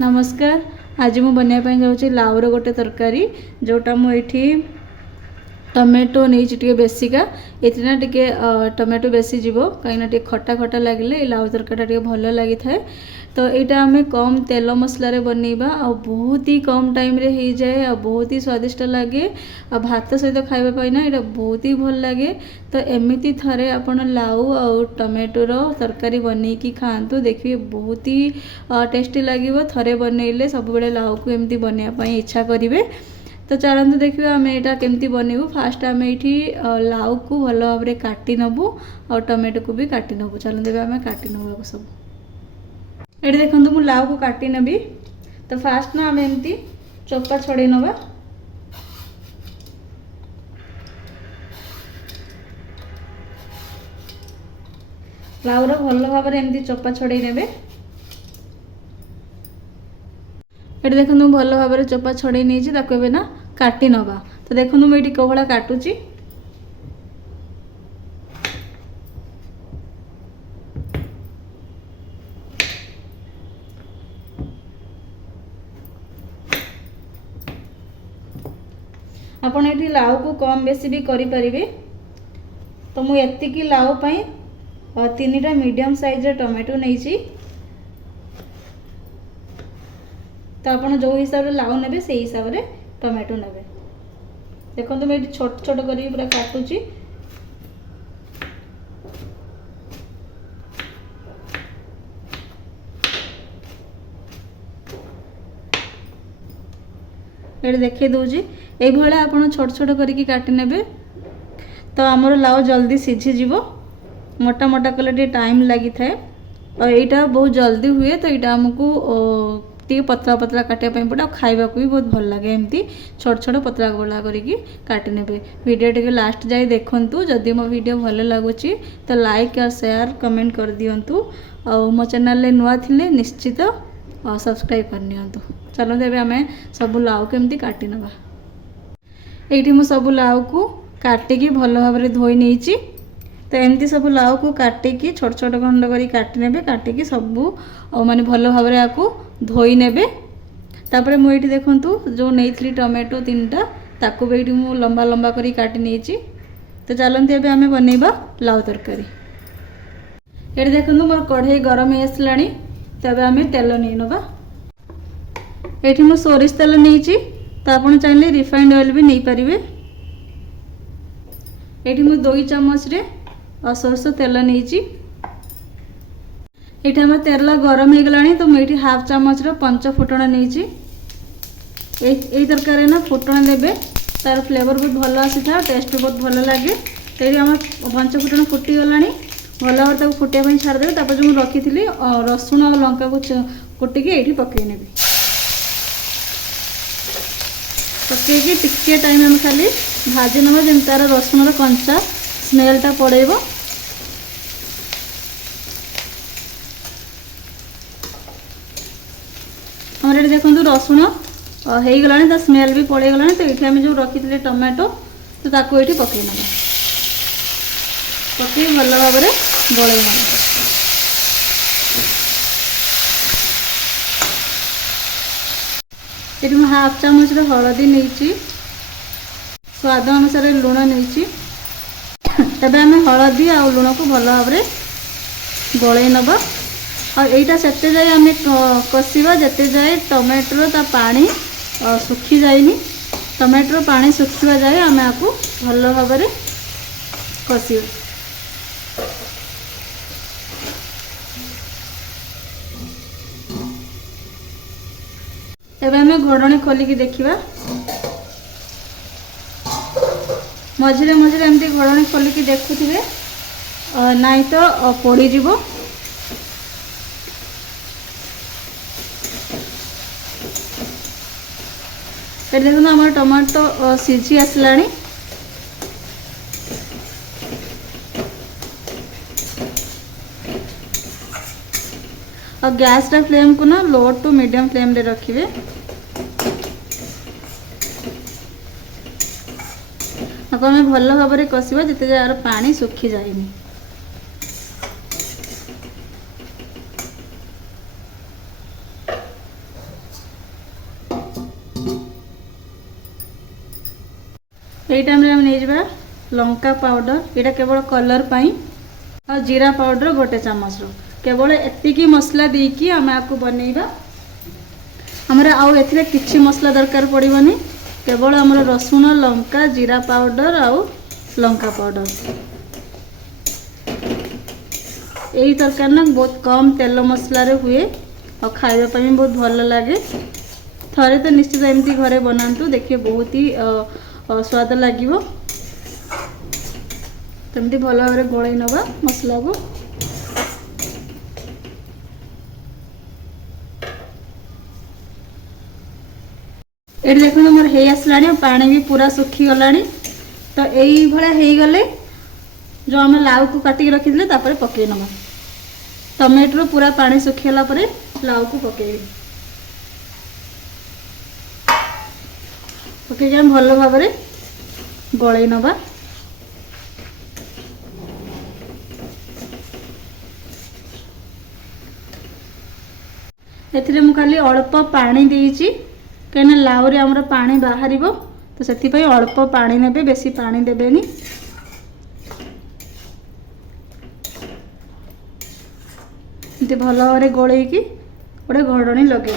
नमस्कार। आज मु बनवाई जाऊँगी लाउर गोटे तरकारी जोटा मुझे टमेटो नहीं बेसिका ये टे टमेटो बेसी जीव कहीं खटा खटा लगे लाउ तरकारी भल लगी था। तो यहाँ आम कम तेल मसलार बनइबा आ बहुत ही कम टाइम रे हो जाए आ बहुत ही स्वादिष्ट लगे आ भात सहित खावाई ना यहाँ बहुत ही भल लगे। तो एमती थे आपड़ लाउ आ टमेटोर तरकारी बनईकी खातु देखिए बहुत ही टेस्टी लगे। थे बनइले सब लाउ को एमती बनवाई इच्छा करेंगे। तो चलते देखिए आम यहाँ केमती बनइबू। फास्ट आम ये लाउ को भल भाव में काटी नबू और टमेटो को भी काटी नबू। चलते आम काटी नबू सब। ये देखो मुझे लाउ को काटी नेबी। तो फास्ट ना आम एमती चोपा छड़े नवा। लाउर भल भाव में एमती चोपा छड़े ने। ये देखो भल भाव में चोपा छड़े नहीं ना काटी नवा। तो देखो मुझे कौभला काटुची। आपन ये लाउ को कम बेसी भी करि परिबे। तो मु एतिकी लाउ पई 3टा मीडियम साइज टमाटो नहीं। तो आपन जो हिसाब रे लाउ नेबे से हिसाब रे टमाटो नेबे। देखो मैं ये छोट छोट करी पूरा काटुची। ये देखे दूजी ये भाया आप छोट छोट करके काटी नेबे। तो आमर लाउ जल्दी सीझी जीव। मोटा मोटा कले टे टाइम लगी थाए और यहाँ बहुत जल्दी हुए। तो यहाँ आमको टी पतला पतला काटिया पड़े और खाइबा भी बहुत भल लगे। एमती छोट छोट पतला गोला करके काटी नेबे। वीडियो टे लास्ट जाए देखंतु। जदि मो वीडियो भल लगुच तो लाइक और शेयर कमेंट कर दियंतु। और मो चैनल ले नुआ थिले निश्चित सब्सक्राइब करनियंतु। चलो तेरे आम सब लाउ को एमती काटी नवा। ये मु सब लाउ को काटिकी भल भाव में धोई नहीं। तो एमती सब लाउ को काटिकी छोट छोट खंड कर काटी नेबे। काटिकी सब माने भल भाव में आपको धोई नेबे। तापर मुझे देखंतु जो नहीं टमेटो 3टा ताकू भी ये मु लंबा लंबा करी काटी नहीं। तो चलते अबे आमे बनइबा लाउ तरकारी। ये देखंतु मोर कढ़ाई गरम हो आसला। तो अब आम तेल नहीं नवा। ये मु सोरिष तेल नहीं। तो आप चाहिए रिफाइंड ऑयल भी नहीं पारे। ये मु 2 चामच रे सोरष तेल नहीं। ये आम तेल गरम हो गला। तो मुझे 1/2 चामच पंच फुटण नहीं। यही तरकारी ना फुटण देवे तार फ्लेवर बहुत भल आसी था। टेस्ट बहुत भल लगे। तो ये आम पंच फुटण फुटी गला। भल भाव फुटिया छाड़देवे। तापर जो रखी थी रसुण और लंका को कुटिकी ये पकई नेबी। पकईकी टिके टाइम आम खाली भाजी नवा जमी तार रसुण कंचा स्मेलटा पड़ेब। हमारे ये देखो रसुण हो गला। तो स्मेल भी पड़े गला। तो ये आम जो रखी थे टमाटो तो ताको ये पकई ना पकई भल भाव में गलई ना। ये 1/2 चामच हलदी नहीं। स्वाद अनुसार लुण नहीं। तब आम हलदी आ लुण को भल भाव में गलई नवा। और यहाँ से जाए आम कषा जिते जाए टमाटर ता पानी सुखी जाए। टमाटर पानी सुखा जाए आम आपको भल भाव में कषा। एबे आम घोड़णी खोलिकी देखा। मझे मझे एमती घोड़णी खोलिकी देखुवे नाई तो पोड़ी जीवो। देखो आम टमाटो सीझी आसला। और गैस रा फ्लेम को ना लो टू मीडियम फ्लेम रे रखिए। आपको आम भल भाव में कषा जिते यार पानी सुखी जाए। यही टाइम रे हम नहीं जावा लंका पाउडर, यहाँ केवल कलर पाई, और जीरा पाउडर गोटे चामच रो, केवल एतिकी मसला देकी आम आपको बनैबा। हमर आउ एथिरे किछि मसला दरकार पड़िबनी, केवल हमर रसुण लंका जीरा पाउडर आउ लंका पाउडर। यही तरकारी ना बहुत कम तेल मसला रे हुए और खाइबा भी बहुत भल लगे। थरे तो निश्चित एमती घरे बनातु, देखिए बहुत ही स्वाद लगे। तमती भल भाव गोल नवा मसला को। ये देखो मोर हो आसला, पानी भी पूरा सुखी गला। तो यही भाया हो गले जो आम लाउ को काटिक रखी थे पकई नवा। टमेटो पूरा पानी सुखीगला लाउ को पकईबी, पकईक आम भल भाव गलई नवा। एथिरे मु खाली अल्प पानी देइची, कहीं लाउ रे हमर पानी बाहर, तो से अल्प पानी नेबे, बेसी पानी देबेनी। एमती भल भाव गोलैकी गोटे घोड़णी लगे,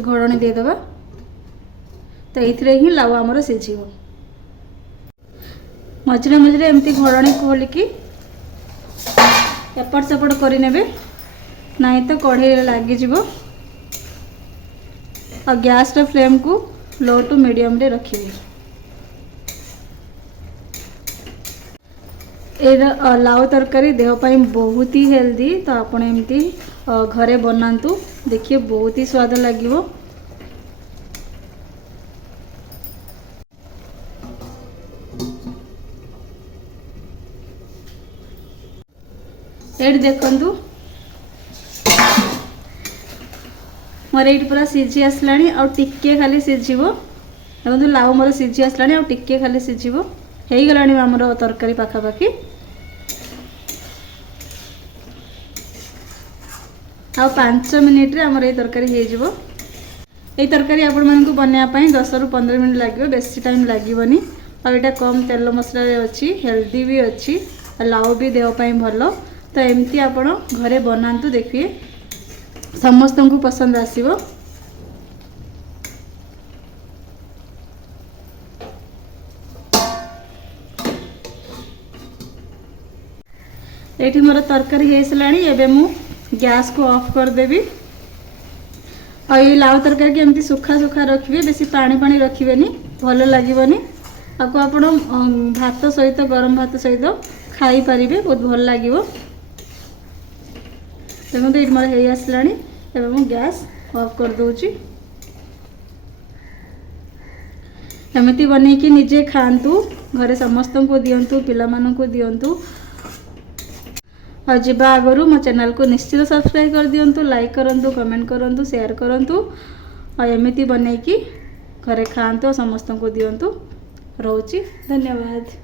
घोड़णी देदेबा। तो ये ही लाउ आमर सीझ। मझे मझे एमती घोड़णी खोलिकी एपट सेपट करे, नहीं तो कढ़ई लगिज। और गैस रे फ्लेम को लो टू मीडियम रे रखिए। लाउ तरकारी देह पाई बहुत ही हेल्दी, तो आपण एमती घरे बनातु, देखिए बहुत ही स्वाद लगे। ये देखंतु मोर ये पूरा सीझी आसला, टिके खाली सीझिबो। देखो लाउ मोर सीझी आसला, टिके खाली सीझिबो, हो गला आमर तरकारी पाखापाखि। आ 5 मिनिट रे आमर ये तरकारी हो। ये तरकारी आपण मानकु बनाया 10 रु 15 मिनट लगे, बेसी टाइम लगेनि। और यहाँ कम तेल मसला अच्छी, हेल्दी भी अच्छी, लाउ भी देह पाई भल। तो एमती आपण घरे बनातु, देखिए समस्त को पसंद आसीबो। ये मोर तरकारी हो सारा, एबे मु गैस को ऑफ कर देबी। और ये लाउ तरकारी एमती सुखा सुखा रखिए, बेसी पानी पानी रखिबेनी, भल लागबनी। आपको आपण भात सहित, गरम भात सहित खाई पारिबे, बहुत भल लागिबो। देखो ये मोर हो आसला, एवं गैस ऑफ कर दूची। एमती बनईकी निजे खातु, घरे समस्त को दिंतु, पिला को दिंतु। और जीवा आगु मो चैनल को निश्चित सब्सक्राइब कर दिंतु, लाइक करंतु, कमेंट करंतु, शेयर करंतु। और एमती बनईकी घरे खातु, समस्त को दिंतु। रोची, धन्यवाद।